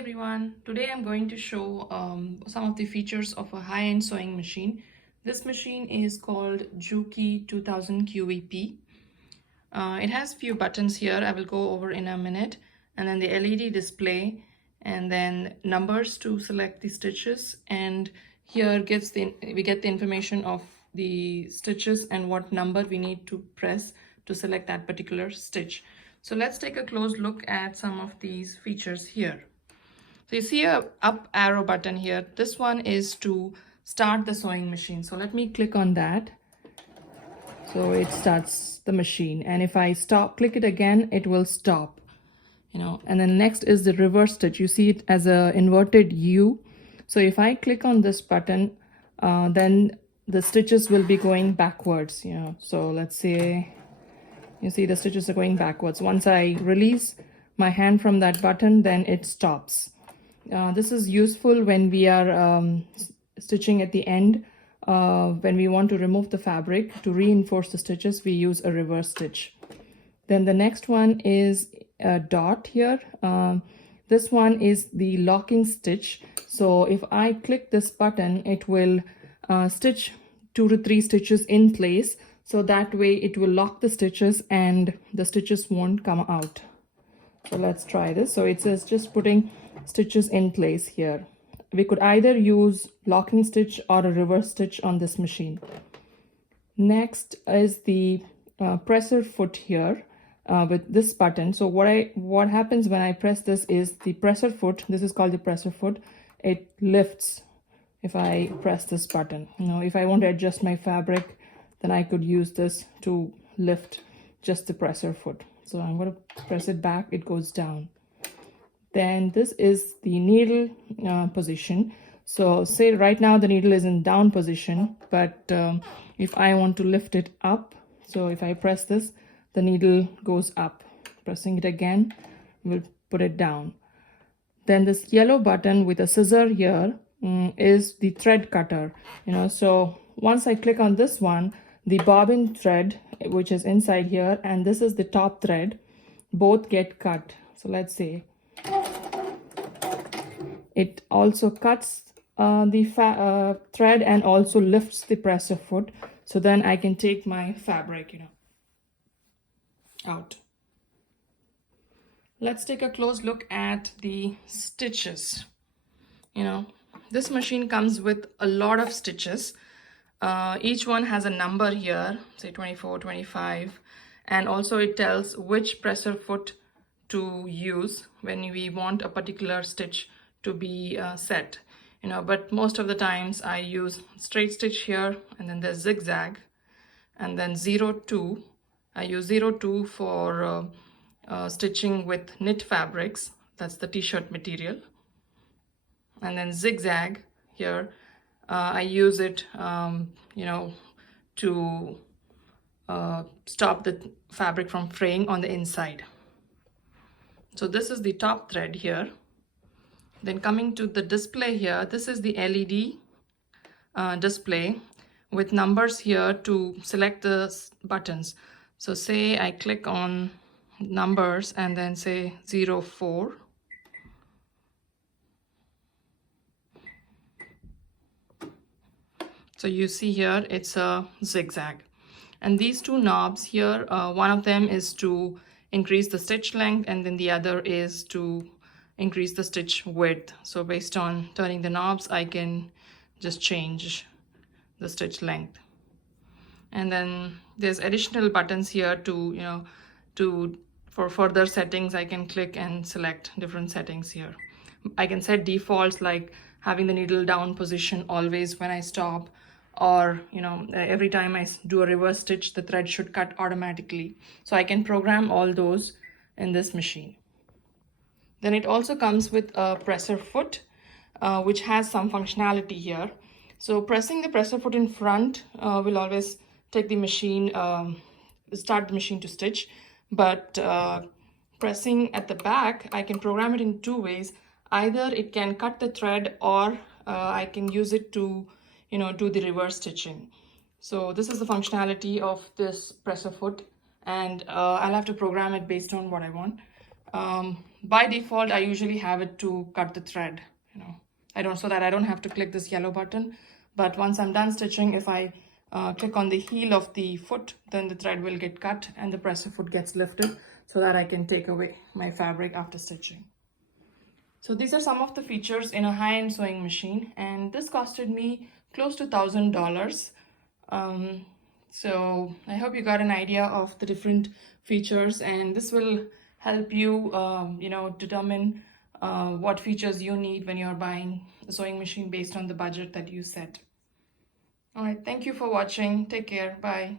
everyone, today I'm going to show some of the features of a high-end sewing machine. This machine is called Juki 2000 QEP. It has few buttons here I will go over in a minute, and then the LED display, and then numbers to select the stitches, and here we get the information of the stitches and what number we need to press to select that particular stitch. So let's take a close look at some of these features here. So you see a up arrow button here. This one is to start the sewing machine. So let me click on that. So it starts the machine. And if I click it again, it will stop. And then next is the reverse stitch. You see it as a inverted U. So if I click on this button, then the stitches will be going backwards. So let's say you see the stitches are going backwards. Once I release my hand from that button, then it stops. This is useful when we are stitching at the end. When we want to remove the fabric to reinforce the stitches, we use a reverse stitch. Then the next one is a dot here. This one is the locking stitch. So if I click this button, it will stitch 2 to 3 stitches in place. So that way it will lock the stitches and the stitches won't come out. So let's try this. So it says just putting stitches in place here. We could either use locking stitch or a reverse stitch on this machine. Next is the presser foot here with this button. So what happens when I press this is the presser foot, this is called the presser foot, it lifts if I press this button. If I want to adjust my fabric, then I could use this to lift just the presser foot. So I'm going to press it back, it goes down. Then this is the needle position. So say right now the needle is in down position, but if I want to lift it up, so if I press this, the needle goes up. Pressing it again will put it down. Then this yellow button with a scissor here is the thread cutter. So once I click on this one, the bobbin thread, which is inside here, and this is the top thread, both get cut. So let's say it also cuts the thread and also lifts the presser foot. So then I can take my fabric, out. Let's take a close look at the stitches. This machine comes with a lot of stitches. Each one has a number here, say 24, 25, and also it tells which presser foot to use when we want a particular stitch to be set. But most of the times I use straight stitch here, and then there's zigzag, and then 0-2. I use 0-2 for stitching with knit fabrics, that's the t-shirt material, and then zigzag here. I use it, to stop the fabric from fraying on the inside. So this is the top thread here. Then coming to the display here, this is the LED display with numbers here to select the buttons. So say I click on numbers and then say 04. So you see here it's a zigzag. And these two knobs here, one of them is to increase the stitch length, and then the other is to increase the stitch width. So based on turning the knobs, I can just change the stitch length. And then there's additional buttons here to, for further settings, I can click and select different settings here. I can set defaults like having the needle down position always when I stop, or every time I do a reverse stitch, the thread should cut automatically. So I can program all those in this machine. Then it also comes with a presser foot, which has some functionality here. So pressing the presser foot in front will always take the machine, start the machine to stitch. But pressing at the back, I can program it in 2 ways. Either it can cut the thread, or I can use it to do the reverse stitching. So this is the functionality of this presser foot, and I'll have to program it based on what I want. By default, I usually have it to cut the thread, so that I don't have to click this yellow button. But once I'm done stitching, if I click on the heel of the foot, then the thread will get cut and the presser foot gets lifted so that I can take away my fabric after stitching. So these are some of the features in a high-end sewing machine, and this costed me close to $1,000. So I hope you got an idea of the different features, and this will help you, determine what features you need when you're buying a sewing machine based on the budget that you set. All right, thank you for watching. Take care. Bye.